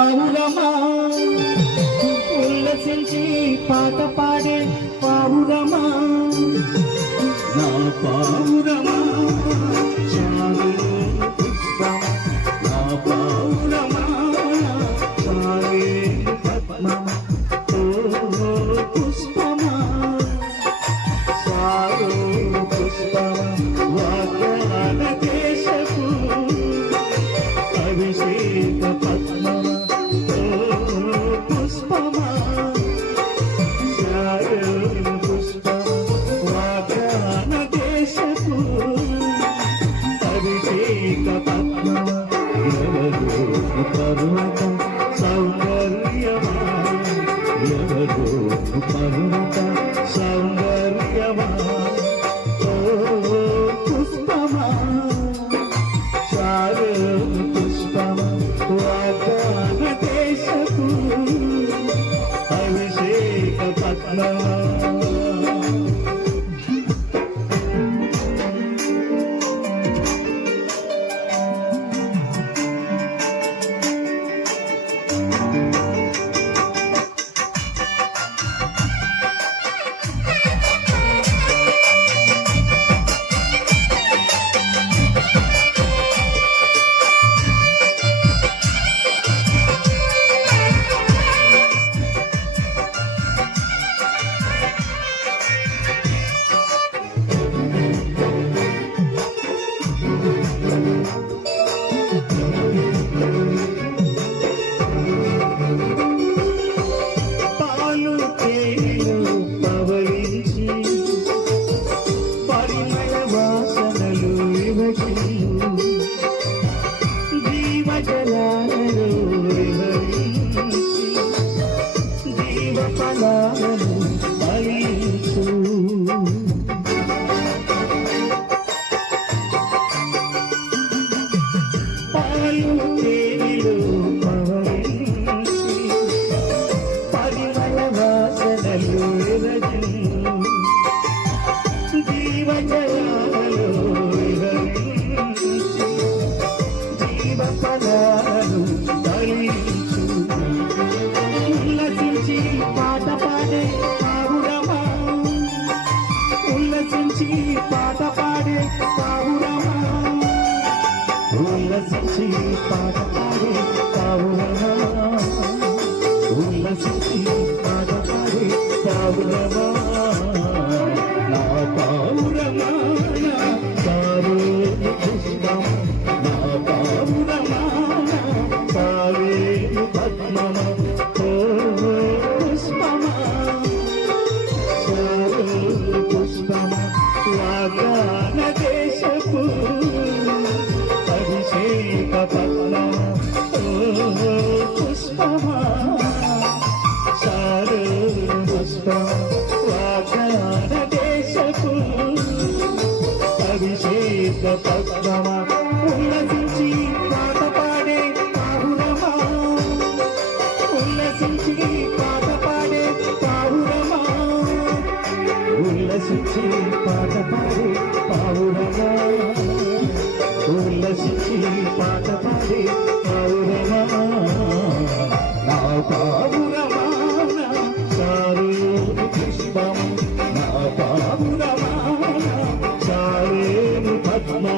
పావురమా ఉల్లసించి పాట పాడే పావురమా నా పావురమా చాలు పుష్పం నా పావురమా చాలే పద్మం ఓ పుష్పమా చాలు పుష్పమా వాగ్దాన దేశపు అభిషేక పద్మమ ఓ పుష్పమా చాలు పుష్పం వాగ్దాన దేశపు అభిషేక పద్మమ ఎవరు పర్వత సౌందర్యమా ఎవరు పర్వత సౌందర్యమా ఓ పుష్పమా చాలు పుష్పమా వాగ్దాన దేశపు అభిషేక పద్మమా పాలు తేనెలు పవళించి పరిమళ వాసనలు విభజిల్లు జీవజలాలలో విహరించి జీవఫలాలను ఫలించు పాలు తేనెలు పవళించి పరిమళ వాసనలు విభజిల్లు జీవజలాలలో విహరించి జీవఫలాలను ఫలించు ఉల్లసించి పాట పాడే పావురమా ఉల్లసించి పాట పాడే పావురమా ఉల్లసించి పాట పాడే పావురమా ఉల్లసించి పాట పాడే పావురమా నా పావురమా చాలు పుష్పం నా పావురమా చాలే పద్మమ ఓ పుష్పమా చాలు పుష్పమ వాగ్దాన దేశపు అభిషేక పద్మమ ఓ పుష్పమా చాలు పుష్పమ వాగ్దాన దేశపు అభిషేక పద్మమ ఉల్లసించి పాట పాడే పావురమా ఉల్లసించి పాట పాడే పావురమా ఉల్లసించి పాట పాడే పావురమా ఉల్లసించి పాట పాడే పావురమా నా పావురమా చాలు పుష్పం నా పావురమా చాలే పద్మమా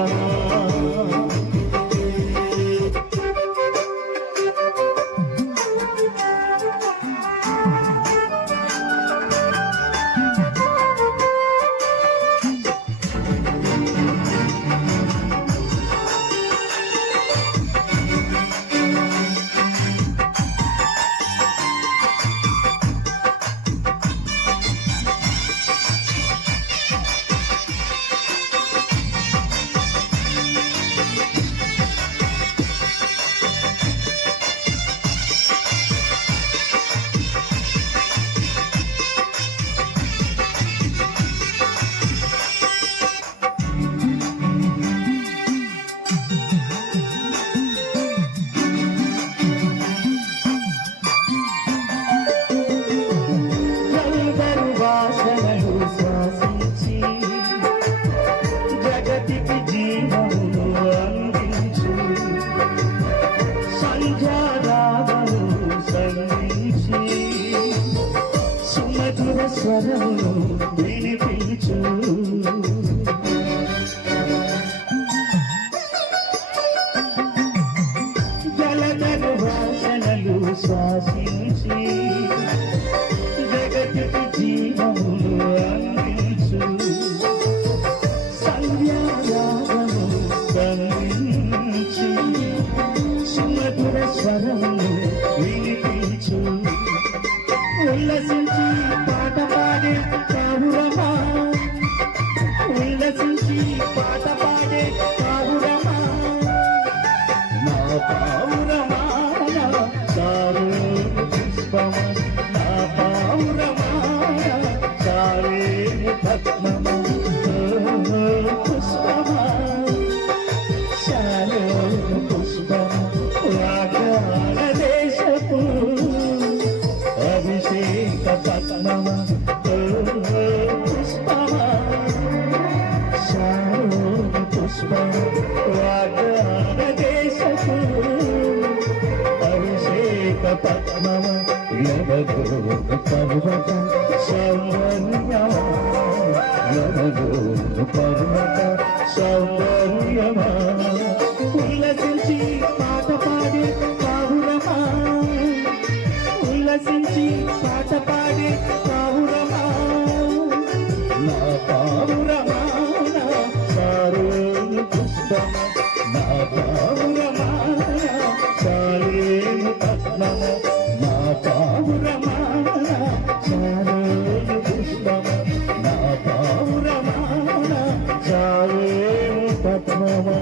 స్వరము వినిపించు ఉల్లసించి పాట పాడే పావురమా ఉల్లసించి పాట పాడే పావురమా నా పావురమా నా సారు పుష్పమా నా పావురమా నా సారే పద్మమా పుష్పమా శాలో పుష్పమా వాగ్దాన దేశపు అభిషేక పద్మమా పుష్పమా శాలో పుష్పమా వాగ్దాన దేశపు అభిషేక పద్మమ యమగో పర్వత సౌందర్యమా యమగో పర్వత సౌందర్యమా ఉల్లసించి పాట పాడే పావురమా ఉల్లసించి పాట పాడే పావురమా నా పావురమా నా సారు పుష్పమా నా పావురమా చాలేను పద్మము నా పావురమా చాలేను పుష్పము నా పావురమా చాలేను పద్మమా